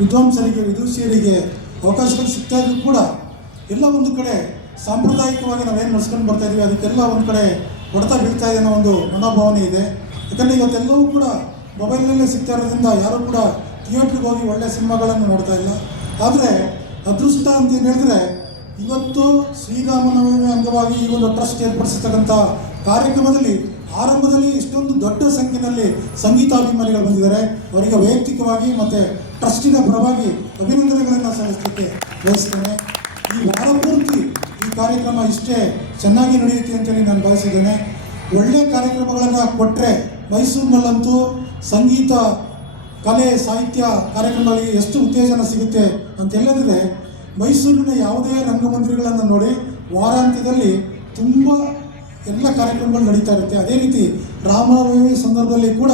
ವಿದ್ವಾಂಸರಿಗೆ, ವಿದುಷಿಯರಿಗೆ ಅವಕಾಶಗಳು ಸಿಗ್ತಾ ಇದ್ರು ಕೂಡ ಎಲ್ಲ ಒಂದು ಕಡೆ ಸಾಂಪ್ರದಾಯಿಕವಾಗಿ ನಾವೇನು ನಡೆಸ್ಕೊಂಡು ಬರ್ತಾ ಇದ್ದೀವಿ ಅದಕ್ಕೆಲ್ಲ ಒಂದು ಕಡೆ ಹೊಡೆತ ಬೀಳ್ತಾ ಇದೆ ಅನ್ನೋ ಒಂದು ಮನೋಭಾವನೆ ಇದೆ. ಯಾಕಂದರೆ ಇವತ್ತೆಲ್ಲವೂ ಕೂಡ ಮೊಬೈಲ್ನಲ್ಲೇ ಸಿಗ್ತಾ ಇರೋದ್ರಿಂದ ಯಾರೂ ಕೂಡ ಥಿಯೇಟ್ರಿಗೆ ಹೋಗಿ ಒಳ್ಳೆಯ ಸಿನಿಮಾಗಳನ್ನು ನೋಡ್ತಾ ಇಲ್ಲ. ಆದರೆ ಅದೃಷ್ಟ ಅಂತ ಏನು ಹೇಳಿದ್ರೆ, ಇವತ್ತು ಶ್ರೀರಾಮನವಮಿ ಅಂಗವಾಗಿ ಈ ಒಂದು ಟ್ರಸ್ಟ್ ಏರ್ಪಡಿಸಿರ್ತಕ್ಕಂಥ ಕಾರ್ಯಕ್ರಮದಲ್ಲಿ ಆರಂಭದಲ್ಲಿ ಇಷ್ಟೊಂದು ದೊಡ್ಡ ಸಂಖ್ಯೆಯಲ್ಲಿ ಸಂಗೀತಾಭಿಮಾನಿಗಳು ಬಂದಿದ್ದಾರೆ. ಅವರಿಗೆ ವೈಯಕ್ತಿಕವಾಗಿ ಮತ್ತು ಟ್ರಸ್ಟಿನ ಪರವಾಗಿ ಅಭಿನಂದನೆಗಳನ್ನು ಸಲ್ಲಿಸಲಿಕ್ಕೆ ಬಯಸ್ತೇನೆ. ಈ ವಾರ ಪೂರ್ತಿ ಈ ಕಾರ್ಯಕ್ರಮ ಇಷ್ಟೇ ಚೆನ್ನಾಗಿ ನಡೆಯುತ್ತೆ ಅಂತೇಳಿ ನಾನು ಬಯಸಿದ್ದೇನೆ. ಒಳ್ಳೆಯ ಕಾರ್ಯಕ್ರಮಗಳನ್ನು ಕೊಟ್ಟರೆ ಮೈಸೂರಿನಲ್ಲಂತೂ ಸಂಗೀತ, ಕಲೆ, ಸಾಹಿತ್ಯ ಕಾರ್ಯಕ್ರಮಗಳಿಗೆ ಎಷ್ಟು ಉತ್ತೇಜನ ಸಿಗುತ್ತೆ ಅಂತ ಹೇಳಿದ್ರೆ, ಮೈಸೂರಿನ ಯಾವುದೇ ರಂಗಮಂದಿರಗಳನ್ನು ನೋಡಿ ವಾರಾಂತ್ಯದಲ್ಲಿ ತುಂಬ ಎಲ್ಲ ಕಾರ್ಯಕ್ರಮಗಳು ನಡೀತಾ ಇರುತ್ತೆ. ಅದೇ ರೀತಿ ರಾಮನವಮಿ ಸಂದರ್ಭದಲ್ಲಿ ಕೂಡ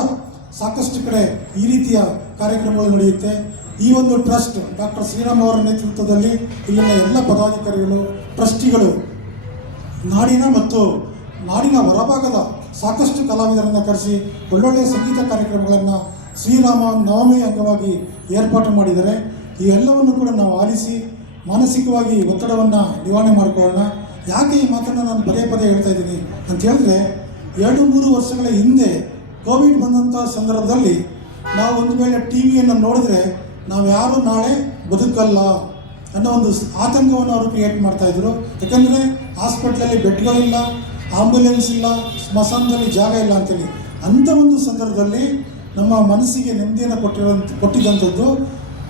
ಸಾಕಷ್ಟು ಕಡೆ ಈ ರೀತಿಯ ಕಾರ್ಯಕ್ರಮಗಳು ನಡೆಯುತ್ತೆ. ಈ ಒಂದು ಟ್ರಸ್ಟ್ ಡಾಕ್ಟರ್ ಶ್ರೀರಾಮ್ ಅವರ ನೇತೃತ್ವದಲ್ಲಿ ಇಲ್ಲಿನ ಎಲ್ಲ ಪದಾಧಿಕಾರಿಗಳು, ಟ್ರಸ್ಟಿಗಳು ನಾಡಿನ ಮತ್ತು ನಾಡಿನ ಹೊರಭಾಗದ ಸಾಕಷ್ಟು ಕಲಾವಿದರನ್ನು ಕರೆಸಿ ಒಳ್ಳೊಳ್ಳೆಯ ಸಂಗೀತ ಕಾರ್ಯಕ್ರಮಗಳನ್ನು ಶ್ರೀರಾಮ ನವಮಿ ಅಂಗವಾಗಿ ಏರ್ಪಾಟು ಮಾಡಿದ್ದಾರೆ. ಈ ಎಲ್ಲವನ್ನು ಕೂಡ ನಾವು ಆಲಿಸಿ ಮಾನಸಿಕವಾಗಿ ಒತ್ತಡವನ್ನು ನಿವಾರಣೆ ಮಾಡಿಕೊಳ್ಳೋಣ. ಯಾಕೆ ಈ ಮಾತನ್ನು ನಾನು ಪದೇ ಹೇಳ್ತಾ ಇದ್ದೀನಿ ಅಂತ ಹೇಳಿದ್ರೆ, 2-3 ವರ್ಷಗಳ ಹಿಂದೆ ಕೋವಿಡ್ ಬಂದಂಥ ಸಂದರ್ಭದಲ್ಲಿ ನಾವು ಒಂದು ವೇಳೆ ಟಿ ವಿಯನ್ನು ನೋಡಿದ್ರೆ ನಾವು ಯಾರು ನಾಳೆ ಬದುಕಲ್ಲ ಅನ್ನೋ ಒಂದು ಆತಂಕವನ್ನು ಅವರು ಕ್ರಿಯೇಟ್ ಮಾಡ್ತಾಯಿದ್ರು. ಯಾಕಂದರೆ ಹಾಸ್ಪಿಟ್ಲಲ್ಲಿ ಬೆಡ್ಗಳಿಲ್ಲ, ಆಂಬ್ಯುಲೆನ್ಸ್ ಇಲ್ಲ, ಸ್ಮಶಾನದಲ್ಲಿ ಜಾಗ ಇಲ್ಲ ಅಂತೇಳಿ. ಅಂಥ ಒಂದು ಸಂದರ್ಭದಲ್ಲಿ ನಮ್ಮ ಮನಸ್ಸಿಗೆ ನೆಮ್ಮದಿಯನ್ನು ಕೊಟ್ಟಿದ್ದಂಥದ್ದು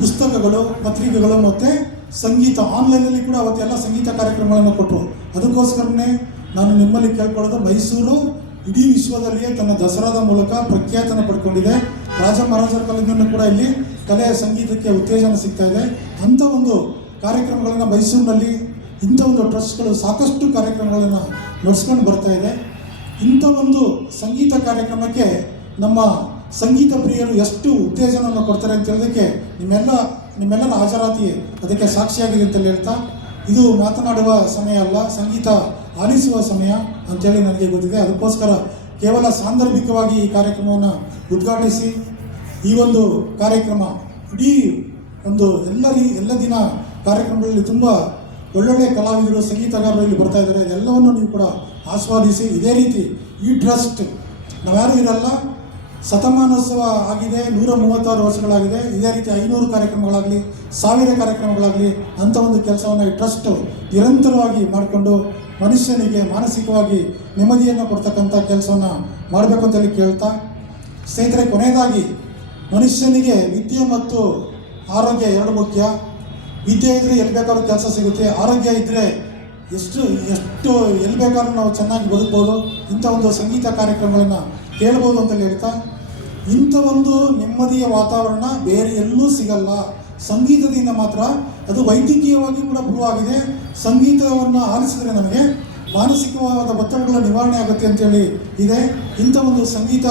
ಪುಸ್ತಕಗಳು, ಪತ್ರಿಕೆಗಳು ಮತ್ತು ಸಂಗೀತ. ಆನ್ಲೈನಲ್ಲಿ ಕೂಡ ಅವತ್ತೆಲ್ಲ ಸಂಗೀತ ಕಾರ್ಯಕ್ರಮಗಳನ್ನು ಕೊಟ್ಟರು. ಅದಕ್ಕೋಸ್ಕರನೇ ನಾನು ನಿಮ್ಮಲ್ಲಿ ಕೇಳ್ಕೊಳ್ಳೋದು, ಮೈಸೂರು ಇಡೀ ವಿಶ್ವದಲ್ಲಿಯೇ ತನ್ನ ದಸರಾದ ಮೂಲಕ ಪ್ರಖ್ಯಾತನ ಪಡ್ಕೊಂಡಿದೆ. ರಾಜ ಮಹಾರಾಜರ ಕಾಲದಿಂದಲೂ ಕೂಡ ಇಲ್ಲಿ ಕಲೆಯ ಸಂಗೀತಕ್ಕೆ ಉತ್ತೇಜನ ಸಿಗ್ತಾ ಇದೆ. ಅಂಥ ಒಂದು ಕಾರ್ಯಕ್ರಮಗಳನ್ನು ಮೈಸೂರಿನಲ್ಲಿ ಇಂಥ ಒಂದು ಟ್ರಸ್ಟ್ಗಳು ಸಾಕಷ್ಟು ಕಾರ್ಯಕ್ರಮಗಳನ್ನು ನಡೆಸ್ಕೊಂಡು ಬರ್ತಾ ಇದೆ. ಇಂಥ ಒಂದು ಸಂಗೀತ ಕಾರ್ಯಕ್ರಮಕ್ಕೆ ನಮ್ಮ ಸಂಗೀತ ಪ್ರಿಯರು ಎಷ್ಟು ಉತ್ತೇಜನವನ್ನು ಕೊಡ್ತಾರೆ ಅಂತ ಹೇಳೋದಕ್ಕೆ ನಿಮ್ಮೆಲ್ಲರ ಹಾಜರಾತಿ ಅದಕ್ಕೆ ಸಾಕ್ಷಿಯಾಗಿದೆ ಅಂತೇಳಿ ಹೇಳ್ತಾ, ಇದು ಮಾತನಾಡುವ ಸಮಯ ಅಲ್ಲ, ಸಂಗೀತ ಆಲಿಸುವ ಸಮಯ ಅಂತೇಳಿ ನನಗೆ ಗೊತ್ತಿದೆ. ಅದಕ್ಕೋಸ್ಕರ ಕೇವಲ ಸಾಂದರ್ಭಿಕವಾಗಿ ಈ ಕಾರ್ಯಕ್ರಮವನ್ನು ಉದ್ಘಾಟಿಸಿ, ಈ ಒಂದು ಕಾರ್ಯಕ್ರಮ ಇಡೀ ಒಂದು ಎಲ್ಲ ದಿನ ಕಾರ್ಯಕ್ರಮಗಳಲ್ಲಿ ತುಂಬ ಒಳ್ಳೊಳ್ಳೆಯ ಕಲಾವಿದರು, ಸಂಗೀತಗಾರರು ಇಲ್ಲಿ ಬರ್ತಾ ಇದ್ದಾರೆ. ಎಲ್ಲವನ್ನು ನೀವು ಕೂಡ ಆಸ್ವಾದಿಸಿ. ಇದೇ ರೀತಿ ಈ ಟ್ರಸ್ಟ್ ನಾವ್ಯಾರೂ ಇರಲ್ಲ, ಶತಮಾನೋತ್ಸವ ಆಗಿದೆ, 136 ವರ್ಷಗಳಾಗಿದೆ. ಇದೇ ರೀತಿ 500 ಕಾರ್ಯಕ್ರಮಗಳಾಗಲಿ, 1000 ಕಾರ್ಯಕ್ರಮಗಳಾಗಲಿ ಅಂಥ ಒಂದು ಕೆಲಸವನ್ನು ಈ ಟ್ರಸ್ಟ್ ನಿರಂತರವಾಗಿ ಮಾಡಿಕೊಂಡು ಮನುಷ್ಯನಿಗೆ ಮಾನಸಿಕವಾಗಿ ನೆಮ್ಮದಿಯನ್ನು ಕೊಡ್ತಕ್ಕಂಥ ಕೆಲಸವನ್ನು ಮಾಡಬೇಕು ಅಂತೇಳಿ ಕೇಳ್ತಾ, ಸ್ನೇಹಿತರೆ, ಕೊನೆಯದಾಗಿ ಮನುಷ್ಯನಿಗೆ ವಿದ್ಯೆ ಮತ್ತು ಆರೋಗ್ಯ 2 ಮುಖ್ಯ. ವಿದ್ಯೆ ಇದ್ದರೆ ಎಲ್ಲಿ ಬೇಕಾದ್ರೂ ಕೆಲಸ ಸಿಗುತ್ತೆ, ಆರೋಗ್ಯ ಇದ್ದರೆ ಎಷ್ಟು ಎಲ್ಲಿ ಬೇಕಾದ್ರೂ ನಾವು ಚೆನ್ನಾಗಿ ಬದುಕ್ಬೋದು. ಇಂಥ ಒಂದು ಸಂಗೀತ ಕಾರ್ಯಕ್ರಮಗಳನ್ನು ಕೇಳ್ಬೋದು ಅಂತೇಳಿ ಹೇಳ್ತಾ, ಇಂಥ ಒಂದು ನೆಮ್ಮದಿಯ ವಾತಾವರಣ ಬೇರೆ ಎಲ್ಲೂ ಸಿಗಲ್ಲ, ಸಂಗೀತದಿಂದ ಮಾತ್ರ. ಅದು ವೈದ್ಯಕೀಯವಾಗಿ ಕೂಡ ಪ್ರೂವ್ ಆಗಿದೆ. ಸಂಗೀತವನ್ನು ಆಲಿಸಿದ್ರೆ ನಮಗೆ ಮಾನಸಿಕವಾದ ಒತ್ತಡಗಳ ನಿವಾರಣೆ ಆಗುತ್ತೆ ಅಂತೇಳಿ ಇದೆ. ಇಂಥ ಒಂದು ಸಂಗೀತ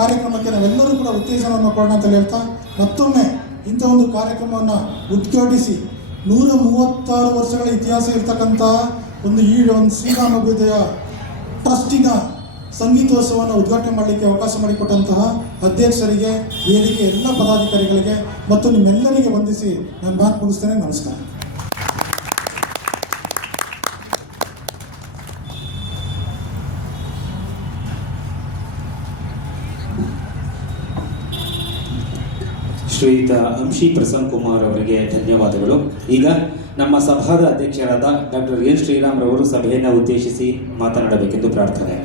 ಕಾರ್ಯಕ್ರಮಕ್ಕೆ ನಾವೆಲ್ಲರೂ ಕೂಡ ಉತ್ತೇಜನವನ್ನು ಕೊಡೋಣ ಅಂತ ಹೇಳ್ತಾ, ಮತ್ತೊಮ್ಮೆ ಇಂಥ ಒಂದು ಕಾರ್ಯಕ್ರಮವನ್ನು ಉದ್ಘಾಟಿಸಿ 136 ವರ್ಷಗಳ ಇತಿಹಾಸ ಇರ್ತಕ್ಕಂಥ ಒಂದು ಶ್ರೀರಾಮಾಭ್ಯುದಯ ಟ್ರಸ್ಟಿನ ಸಂಗೀತೋತ್ಸವವನ್ನು ಉದ್ಘಾಟನೆ ಮಾಡಲಿಕ್ಕೆ ಅವಕಾಶ ಮಾಡಿಕೊಟ್ಟಂತಹ ಅಧ್ಯಕ್ಷರಿಗೆ, ವೇದಿಕೆ ಎಲ್ಲ ಪದಾಧಿಕಾರಿಗಳಿಗೆ ಮತ್ತು ನಿಮ್ಮೆಲ್ಲರಿಗೆ ವಂದಿಸಿ ನಾನು ಮಾತು ಮುಗಿಸ್ತೇನೆ. ನಮಸ್ಕಾರ. ಶ್ರೀಯುತ ಅಂಶಿ ಪ್ರಸನ್ನ ಕುಮಾರ್ ಅವರಿಗೆ ಧನ್ಯವಾದಗಳು. ಈಗ ನಮ್ಮ ಸಭಾದ ಅಧ್ಯಕ್ಷರಾದ ಡಾಕ್ಟರ್ ಎನ್ ಶ್ರೀರಾಮ್ ರವರು ಸಭೆಯನ್ನು ಉದ್ದೇಶಿಸಿ ಮಾತನಾಡಬೇಕೆಂದು ಪ್ರಾರ್ಥನೆ.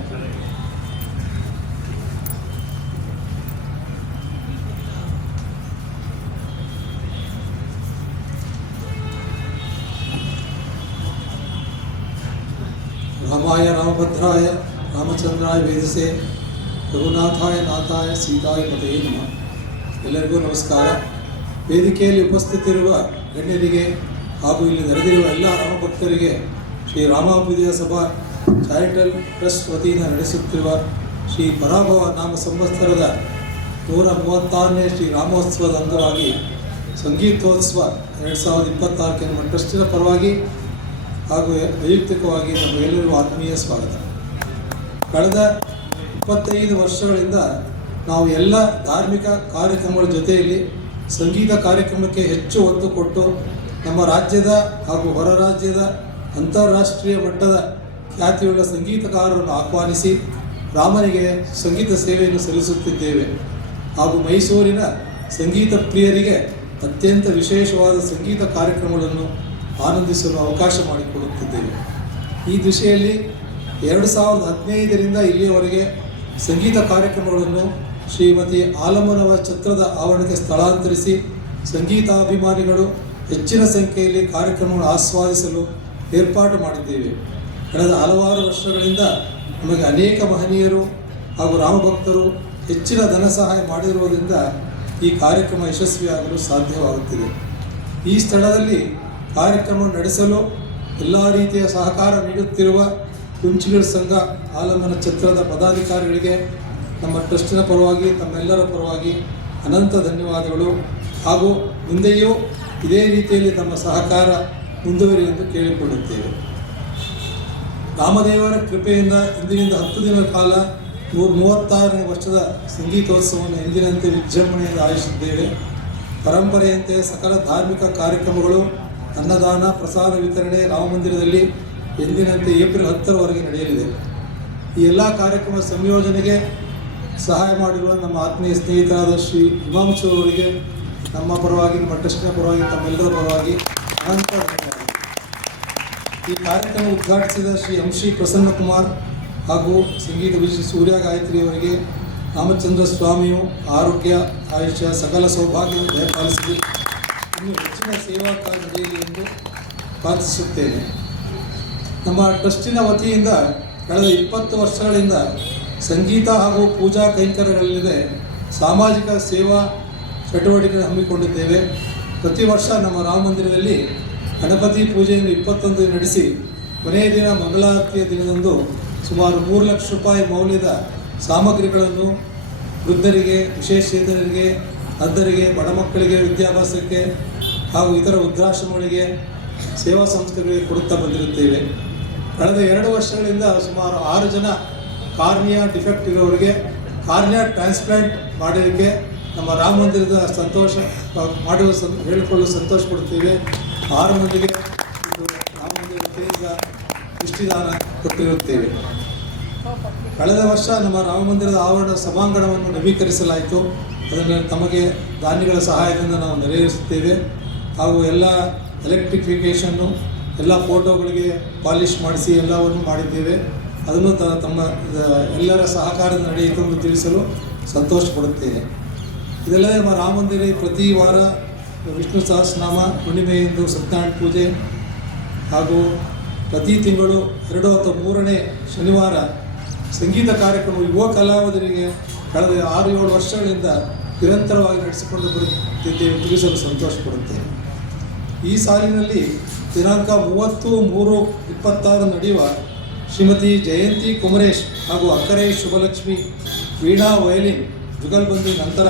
ರಾಮಾಯ ರಾಮಭದ್ರಾಯ ರಾಮಚಂದ್ರಾಯ ವೇದಸೆ ರಘುನಾಥಾಯ ನಾಥಾಯ ಸೀತಾಯ ಪತೆಯೇ ನಮಃ. ಎಲ್ಲರಿಗೂ ನಮಸ್ಕಾರ. ವೇದಿಕೆಯಲ್ಲಿ ಉಪಸ್ಥಿತಿರುವ ಗಣ್ಯರಿಗೆ ಹಾಗೂ ಇಲ್ಲಿ ನೆರೆದಿರುವ ಎಲ್ಲ ರಾಮಭಕ್ತರಿಗೆ ಶ್ರೀ ರಾಮಾಭ್ಯುದಯ ಸಭಾ ಚಾರಿಟಬಲ್ ಟ್ರಸ್ಟ್ ವತಿಯಿಂದ ನಡೆಸುತ್ತಿರುವ ಶ್ರೀ ಪರಾಭವ ನಾಮ ಸಂವತ್ಸರದ 136ನೇ ಶ್ರೀ ರಾಮೋತ್ಸವದ ಅಂಗವಾಗಿ ಸಂಗೀತೋತ್ಸವ 2026 ನಮ್ಮ ಟ್ರಸ್ಟಿನ ಪರವಾಗಿ ಹಾಗೂ ವೈಯಕ್ತಿಕವಾಗಿ ನಮಗೆಲ್ಲರಿಗೂ ಆತ್ಮೀಯ ಸ್ವಾಗತ. ಕಳೆದ 25 ವರ್ಷಗಳಿಂದ ನಾವು ಎಲ್ಲ ಧಾರ್ಮಿಕ ಕಾರ್ಯಕ್ರಮಗಳ ಜೊತೆಯಲ್ಲಿ ಸಂಗೀತ ಕಾರ್ಯಕ್ರಮಕ್ಕೆ ಹೆಚ್ಚು ಒತ್ತು ಕೊಟ್ಟು ನಮ್ಮ ರಾಜ್ಯದ ಹಾಗೂ ಹೊರ ರಾಜ್ಯದ ಅಂತಾರಾಷ್ಟ್ರೀಯ ಮಟ್ಟದ ಖ್ಯಾತಿಯುಳ್ಳ ಸಂಗೀತಗಾರರನ್ನು ಆಹ್ವಾನಿಸಿ ರಾಮನಿಗೆ ಸಂಗೀತ ಸೇವೆಯನ್ನು ಸಲ್ಲಿಸುತ್ತಿದ್ದೇವೆ. ಹಾಗೂ ಮೈಸೂರಿನ ಸಂಗೀತ ಪ್ರಿಯರಿಗೆ ಅತ್ಯಂತ ವಿಶೇಷವಾದ ಸಂಗೀತ ಕಾರ್ಯಕ್ರಮಗಳನ್ನು ಆನಂದಿಸಲು ಅವಕಾಶ ಮಾಡಿಕೊಡುತ್ತಿದ್ದೇವೆ. ಈ ದಿಶೆಯಲ್ಲಿ 2015ರಿಂದ ಇಲ್ಲಿಯವರೆಗೆ ಸಂಗೀತ ಕಾರ್ಯಕ್ರಮಗಳನ್ನು ಶ್ರೀಮತಿ ಆಲಮ್ಮನವರ ಛತ್ರದ ಆವರಣಕ್ಕೆ ಸ್ಥಳಾಂತರಿಸಿ ಸಂಗೀತಾಭಿಮಾನಿಗಳು ಹೆಚ್ಚಿನ ಸಂಖ್ಯೆಯಲ್ಲಿ ಕಾರ್ಯಕ್ರಮಗಳನ್ನು ಆಸ್ವಾದಿಸಲು ಏರ್ಪಾಟು ಮಾಡಿದ್ದೇವೆ. ಕಳೆದ ಹಲವಾರು ವರ್ಷಗಳಿಂದ ನಮಗೆ ಅನೇಕ ಮಹನೀಯರು ಹಾಗೂ ರಾಮಭಕ್ತರು ಹೆಚ್ಚಿನ ಧನ ಸಹಾಯ ಮಾಡಿರುವುದರಿಂದ ಈ ಕಾರ್ಯಕ್ರಮ ಯಶಸ್ವಿಯಾಗಲು ಸಾಧ್ಯವಾಗುತ್ತಿದೆ. ಈ ಸ್ಥಳದಲ್ಲಿ ಕಾರ್ಯಕ್ರಮ ನಡೆಸಲು ಎಲ್ಲ ರೀತಿಯ ಸಹಕಾರ ನೀಡುತ್ತಿರುವ ಕುಂಚಿಗಳ ಸಂಘ ಆಲಮ್ಮನ ಛತ್ರದ ಪದಾಧಿಕಾರಿಗಳಿಗೆ ನಮ್ಮ ಟ್ರಸ್ಟಿನ ಪರವಾಗಿ ತಮ್ಮೆಲ್ಲರ ಪರವಾಗಿ ಅನಂತ ಧನ್ಯವಾದಗಳು. ಹಾಗೂ ಮುಂದೆಯೂ ಇದೇ ರೀತಿಯಲ್ಲಿ ತಮ್ಮ ಸಹಕಾರ ಮುಂದುವರಿಯೆಂದು ಕೇಳಿಕೊಳ್ಳುತ್ತೇವೆ. ರಾಮದೇವರ ಕೃಪೆಯಿಂದ ಇಂದಿನಿಂದ 10 ದಿನಗಳ ಕಾಲ 136ನೇ ವರ್ಷದ ಸಂಗೀತೋತ್ಸವವನ್ನು ಎಂದಿನಂತೆ ವಿಜೃಂಭಣೆಯಿಂದ ಆಯೋಜಿಸಿದ್ದೇವೆ. ಪರಂಪರೆಯಂತೆ ಸಕಲ ಧಾರ್ಮಿಕ ಕಾರ್ಯಕ್ರಮಗಳು, ಅನ್ನದಾನ, ಪ್ರಸಾದ ವಿತರಣೆ ರಾಮಮಂದಿರದಲ್ಲಿ ಎಂದಿನಂತೆ ಏಪ್ರಿಲ್ 10ರವರೆಗೆ ನಡೆಯಲಿದೆ. ಈ ಎಲ್ಲ ಕಾರ್ಯಕ್ರಮ ಸಂಯೋಜನೆಗೆ ಸಹಾಯ ಮಾಡಿರುವ ನಮ್ಮ ಆತ್ಮೀಯ ಸ್ನೇಹಿತರಾದ ಶ್ರೀ ಹಿಮಾಂಶು ಅವರಿಗೆ ನಮ್ಮ ಪರವಾಗಿ, ನಮ್ಮ ಟ್ರಸ್ಟ್ನ ಪರವಾಗಿ, ತಮ್ಮೆಲ್ಲರ ಪರವಾಗಿ ಅನಂತ ಧನ್ಯವಾದಗಳು. ಈ ಕಾರ್ಯಕ್ರಮ ಉದ್ಘಾಟಿಸಿದ ಶ್ರೀ ಶ್ರೀ ಪ್ರಸನ್ನಕುಮಾರ್ ಹಾಗೂ ಸಂಗೀತ ವಿಜಯ ಸೂರ್ಯ ಗಾಯತ್ರಿ ಅವರಿಗೆ ರಾಮಚಂದ್ರ ಸ್ವಾಮಿಯು ಆರೋಗ್ಯ, ಆಯುಷ್ಯ, ಸಕಲ ಸೌಭಾಗ್ಯವನ್ನು ದಯಪಾಲಿಸಲಿ, ಇನ್ನು ಹೆಚ್ಚಿನ ಸೇವಾ ಕಾರ್ಯ ನಡೆಯಲಿ ಎಂದು ಪ್ರಾರ್ಥಿಸುತ್ತೇನೆ. ನಮ್ಮ ಟ್ರಸ್ಟಿನ ವತಿಯಿಂದ ಕಳೆದ 20 ವರ್ಷಗಳಿಂದ ಸಂಗೀತ ಹಾಗೂ ಪೂಜಾ ಕೈಂಕರ್ಯಗಳಲ್ಲಿದೆ ಸಾಮಾಜಿಕ ಸೇವಾ ಚಟುವಟಿಕೆ ಹಮ್ಮಿಕೊಂಡಿದ್ದೇವೆ. ಪ್ರತಿ ವರ್ಷ ನಮ್ಮ ರಾಮ ಮಂದಿರದಲ್ಲಿ ಗಣಪತಿ ಪೂಜೆಯನ್ನು 21 ನಡೆಸಿ ಕೊನೆಯ ದಿನ ಮಂಗಳಾರತಿಯ ದಿನದಂದು ಸುಮಾರು 3 ಲಕ್ಷ ರೂಪಾಯಿ ಮೌಲ್ಯದ ಸಾಮಗ್ರಿಗಳನ್ನು ವೃದ್ಧರಿಗೆ, ವಿಶೇಷಚೇತನರಿಗೆ, ಅಂಧರಿಗೆ, ಬಡ ಮಕ್ಕಳಿಗೆ ವಿದ್ಯಾಭ್ಯಾಸಕ್ಕೆ ಹಾಗೂ ಇತರ ವೃದ್ಧಾಶ್ರಮಗಳಿಗೆ, ಸೇವಾ ಸಂಸ್ಥೆಗಳಿಗೆ ಕೊಡುತ್ತಾ ಬಂದಿರುತ್ತೇವೆ. ಕಳೆದ 2 ವರ್ಷಗಳಿಂದ ಸುಮಾರು 6 ಜನ ಕಾರ್ನಿಯಾ ಡಿಫೆಕ್ಟ್ ಇರೋರಿಗೆ ಕಾರ್ನಿಯಾ ಟ್ರಾನ್ಸ್ಪ್ಲಾಂಟ್ ಮಾಡೋದಕ್ಕೆ ನಮ್ಮ ರಾಮ ಮಂದಿರದ ಹೇಳಿಕೊಳ್ಳಲು ಸಂತೋಷ ಪಡುತ್ತೇವೆ. 6 ಮಂದಿಗೆ ರಾಮ ಮಂದಿರ ವತಿಯಿಂದ ದೃಷ್ಟಿದಾನ ಕೊಟ್ಟಿರುತ್ತೇವೆ. ಕಳೆದ ವರ್ಷ ನಮ್ಮ ರಾಮ ಮಂದಿರದ ಆವರಣ ಸಭಾಂಗಣವನ್ನು ನವೀಕರಿಸಲಾಯಿತು. ಅದನ್ನು ತಮಗೆ ದಾನಿಗಳ ಸಹಾಯದಿಂದ ನಾವು ನೆರವೇರಿಸುತ್ತೇವೆ. ಹಾಗೂ ಎಲ್ಲ ಎಲೆಕ್ಟ್ರಿಫಿಕೇಷನ್ನು, ಎಲ್ಲ ಫೋಟೋಗಳಿಗೆ ಪಾಲಿಷ್ ಮಾಡಿಸಿ ಎಲ್ಲವನ್ನು ಮಾಡಿದ್ದೇವೆ. ಅದನ್ನು ತಮ್ಮ ಎಲ್ಲರ ಸಹಕಾರದ ನಡೆಯಿತು ಎಂದು ತಿಳಿಸಲು ಸಂತೋಷ ಪಡುತ್ತೇನೆ. ಇದಲ್ಲದೆ ನಮ್ಮ ರಾಮ ಮಂದಿರ ಪ್ರತಿ ವಾರ ವಿಷ್ಣು ಸಹಸ್ರನಾಮ, ಹುಣ್ಣಿಮೆಯಂದು ಸತ್ಯನಾರಾಯಣ ಪೂಜೆ ಹಾಗೂ ಪ್ರತಿ ತಿಂಗಳು 2 ಅಥವಾ 3ನೇ ಶನಿವಾರ ಸಂಗೀತ ಕಾರ್ಯಕ್ರಮ ಯುವ ಕಲಾವಿದರಿಗೆ ಕಳೆದ 6-7 ವರ್ಷಗಳಿಂದ ನಿರಂತರವಾಗಿ ನಡೆಸಿಕೊಂಡು ಬರುತ್ತಿದ್ದೇವೆ ತಿಳಿಸಲು ಸಂತೋಷ ಪಡುತ್ತೇನೆ. ಈ ಸಾಲಿನಲ್ಲಿ ದಿನಾಂಕ 30/3/26 ನಡೆಯುವ ಶ್ರೀಮತಿ ಜಯಂತಿ ಕುಮರೇಶ್ ಹಾಗೂ ಅಕ್ಕರೆ ಶುಭಲಕ್ಷ್ಮಿ ವೀಣಾ ವಯಲಿನ್ ಜುಗಲ್ಬಂದಿ ನಂತರ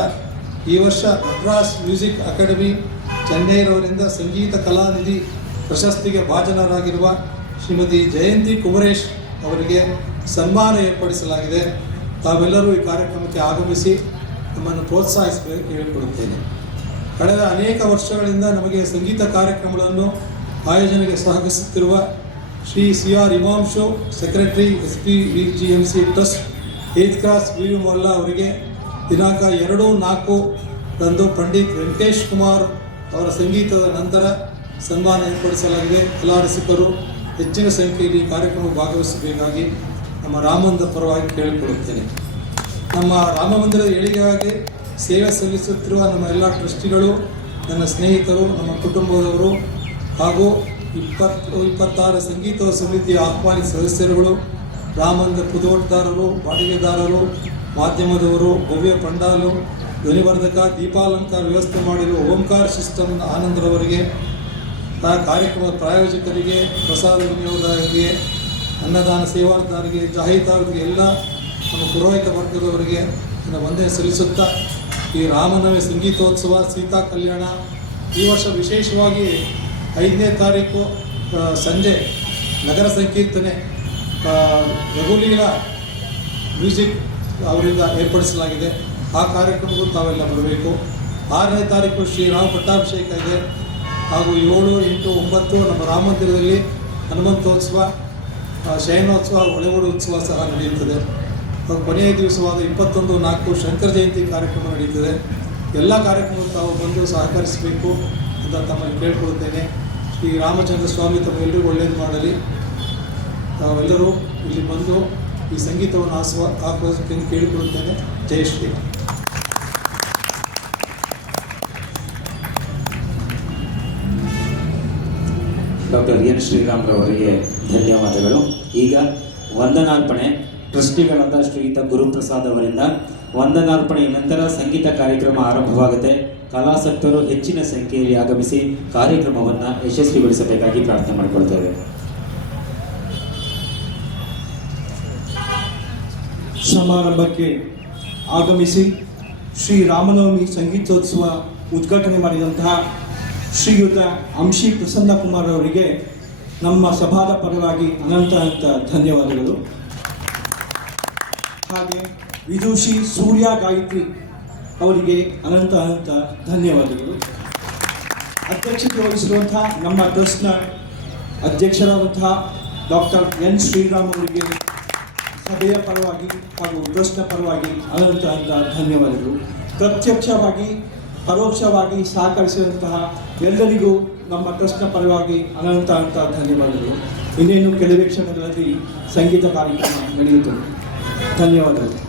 ಈ ವರ್ಷ ಮದ್ರಾಸ್ ಮ್ಯೂಸಿಕ್ ಅಕಾಡೆಮಿ ಚೆನ್ನೈರವರಿಂದ ಸಂಗೀತ ಕಲಾನಿಧಿ ಪ್ರಶಸ್ತಿಗೆ ಭಾಜನರಾಗಿರುವ ಶ್ರೀಮತಿ ಜಯಂತಿ ಕುಮರೇಶ್ ಅವರಿಗೆ ಸನ್ಮಾನ ಏರ್ಪಡಿಸಲಾಗಿದೆ. ತಾವೆಲ್ಲರೂ ಈ ಕಾರ್ಯಕ್ರಮಕ್ಕೆ ಆಗಮಿಸಿ ನಮ್ಮನ್ನು ಪ್ರೋತ್ಸಾಹಿಸಬೇಕು ಕೇಳಿಕೊಳ್ಳುತ್ತೇನೆ. ಕಳೆದ ಅನೇಕ ವರ್ಷಗಳಿಂದ ನಮಗೆ ಸಂಗೀತ ಕಾರ್ಯಕ್ರಮಗಳನ್ನು ಆಯೋಜನೆಗೆ ಸಹಕರಿಸುತ್ತಿರುವ Shri CR Himanshu, secretary SPVGMC trust, 8th cross V ಮೊಲ್ಲ ಅವರಿಗೆ ದಿನಾಂಕ 2/4ರಂದು ಪಂಡಿತ್ ವೆಂಕಟೇಶ್ ಕುಮಾರ್ ಅವರ ಸಂಗೀತದ ನಂತರ ಸನ್ಮಾನ ಏರ್ಪಡಿಸಲಾಗಿದೆ. ಕಲಾ ರಸಿಕರು ಹೆಚ್ಚಿನ ಸಂಖ್ಯೆಯಲ್ಲಿ ಈ ಕಾರ್ಯಕ್ರಮ ಭಾಗವಹಿಸಬೇಕಾಗಿ ನಮ್ಮ ರಾಮಮಂದಿರ ಪರವಾಗಿ ಕೇಳಿಕೊಳ್ಳುತ್ತೇನೆ. ನಮ್ಮ ರಾಮ ಮಂದಿರದ ಏಳಿಗೆಗಾಗಿ ಸೇವೆ ಸಲ್ಲಿಸುತ್ತಿರುವ ನಮ್ಮ ಎಲ್ಲ ಟ್ರಸ್ಟಿಗಳು, ನನ್ನ ಸ್ನೇಹಿತರು, ನಮ್ಮ ಕುಟುಂಬದವರು ಹಾಗೂ 26 ಸಂಗೀತ ಸಮಿತಿಯ ಆಹ್ವಾನಿತ ಸದಸ್ಯರುಗಳು, ರಾಮಮಂದಿರ ಪುದೋಟದಾರರು, ಬಾಡಿಗೆದಾರರು, ಮಾಧ್ಯಮದವರು, ಭವ್ಯ ಪಂಡಾಲು, ಧ್ವನಿವರ್ಧಕ, ದೀಪಾಲಂಕಾರ ವ್ಯವಸ್ಥೆ ಮಾಡಿರುವ ಓಂಕಾರ ಸಿಸ್ಟಮ್ ಆನಂದರವರಿಗೆ, ಕಾರ್ಯಕ್ರಮದ ಪ್ರಾಯೋಜಕರಿಗೆ, ಪ್ರಸಾದ ವಿನಿಯೋಗದಾರರಿಗೆ, ಅನ್ನದಾನ ಸೇವಾದಾರರಿಗೆ, ಜಾಹೀರಾತುದಾರರಿಗೆ, ಎಲ್ಲ ನಮ್ಮ ಪುರೋಹಿತ ವರ್ಗದವರಿಗೆ ನನ್ನ ವಂದನೆ ಸಲ್ಲಿಸುತ್ತಾ ಈ ರಾಮನವಮಿ ಸಂಗೀತೋತ್ಸವ, ಸೀತಾ ಕಲ್ಯಾಣ ಈ ವರ್ಷ ವಿಶೇಷವಾಗಿ 5ನೇ ತಾರೀಕು ಸಂಜೆ ನಗರ ಸಂಕೀರ್ತನೆ ರಘುಲೀಲಾ ಮ್ಯೂಸಿಕ್ ಅವರಿಂದ ಏರ್ಪಡಿಸಲಾಗಿದೆ. ಆ ಕಾರ್ಯಕ್ರಮಕ್ಕೂ ತಾವೆಲ್ಲ ಬರಬೇಕು. 6ನೇ ತಾರೀಕು ಶ್ರೀರಾಮ ಪಟ್ಟಾಭಿಷೇಕ ಇದೆ. ಹಾಗೂ 7, 8, 9 ನಮ್ಮ ರಾಮ ಮಂದಿರದಲ್ಲಿ ಹನುಮಂತೋತ್ಸವ, ಶಯನೋತ್ಸವ, ಒಳಗೂಡು ಉತ್ಸವ ಸಹ ನಡೆಯುತ್ತದೆ. ಹಾಗೂ ಕೊನೆಯ ದಿವಸವಾದ 21/4 ಶಂಕರ ಜಯಂತಿ ಕಾರ್ಯಕ್ರಮ ನಡೆಯುತ್ತದೆ. ಎಲ್ಲ ಕಾರ್ಯಕ್ರಮಕ್ಕೂ ತಾವು ಬಂದು ಸಹಕರಿಸಬೇಕು ಅಂತ ತಮ್ಮಲ್ಲಿ ಕೇಳಿಕೊಳ್ಳುತ್ತೇನೆ. ಶ್ರೀ ರಾಮಚಂದ್ರ ಸ್ವಾಮಿ ತಮ್ಮೆಲ್ಲರಿಗೂ ಒಳ್ಳೆಯದು ಮಾಡಲಿ. ತಾವೆಲ್ಲರೂ ಇಲ್ಲಿ ಬಂದು ಈ ಸಂಗೀತವನ್ನು ಆಸ್ವಾದಿಸಬೇಕೆಂದು ಕೇಳಿಕೊಳ್ಳುತ್ತೇನೆ. ಜೈ ಶ್ರೀ. ಡಾಕ್ಟರ್ ಎನ್ ಶ್ರೀರಾಮ್ರವರಿಗೆ ಧನ್ಯವಾದಗಳು. ಈಗ ವಂದನಾರ್ಪಣೆ ಟ್ರಸ್ಟಿಗಳಾದ ಶ್ರೀಯುತ ಗುರುಪ್ರಸಾದ್ ಅವರಿಂದ ವಂದನಾರ್ಪಣೆಯ ನಂತರ ಸಂಗೀತ ಕಾರ್ಯಕ್ರಮ ಆರಂಭವಾಗುತ್ತೆ. ಕಲಾಸಕ್ತರು ಹೆಚ್ಚಿನ ಸಂಖ್ಯೆಯಲ್ಲಿ ಆಗಮಿಸಿ ಕಾರ್ಯಕ್ರಮವನ್ನು ಯಶಸ್ವಿಗೊಳಿಸಬೇಕಾಗಿ ಪ್ರಾರ್ಥನೆ ಮಾಡಿಕೊಳ್ತೇವೆ. ಸಮಾರಂಭಕ್ಕೆ ಆಗಮಿಸಿ ಶ್ರೀ ರಾಮನವಮಿ ಸಂಗೀತೋತ್ಸವ ಉದ್ಘಾಟನೆ ಮಾಡಿದಂತಹ ಶ್ರೀಯುತ ಶ್ರೀ ಪ್ರಸನ್ನಕುಮಾರ್ ಅವರಿಗೆ ನಮ್ಮ ಸಭಾದ ಪರವಾಗಿ ಅನಂತ ಧನ್ಯವಾದಗಳು. ಹಾಗೆ ವಿದುಷಿ ಸೂರ್ಯ ಗಾಯತ್ರಿ ಅವರಿಗೆ ಅನಂತ ಅನಂತ ಧನ್ಯವಾದಗಳು. ಅಧ್ಯಕ್ಷತೆ ವಹಿಸಿರುವಂತಹ ನಮ್ಮ ಟ್ರಸ್ಟ್ನ ಅಧ್ಯಕ್ಷರಾದಂತಹ ಡಾಕ್ಟರ್ ಎನ್ ಶ್ರೀರಾಮ್ ಅವರಿಗೆ ಸಭೆಯ ಪರವಾಗಿ ಹಾಗೂ ಟ್ರಸ್ಟ್ನ ಪರವಾಗಿ ಅನಂತ ಅನಂತ ಧನ್ಯವಾದಗಳು. ಪ್ರತ್ಯಕ್ಷವಾಗಿ ಪರೋಕ್ಷವಾಗಿ ಸಹಕರಿಸಿದಂತಹ ಎಲ್ಲರಿಗೂ ನಮ್ಮ ಟ್ರಸ್ಟ್ನ ಪರವಾಗಿ ಅನಂತ ಅನಂತ ಧನ್ಯವಾದಗಳು. ಇನ್ನೇನು ಕೆಲವೇ ಕ್ಷಣಗಳಲ್ಲಿ ಸಂಗೀತ ಕಾರ್ಯಕ್ರಮ ನಡೆಯುತ್ತದೆ. ಧನ್ಯವಾದಗಳು.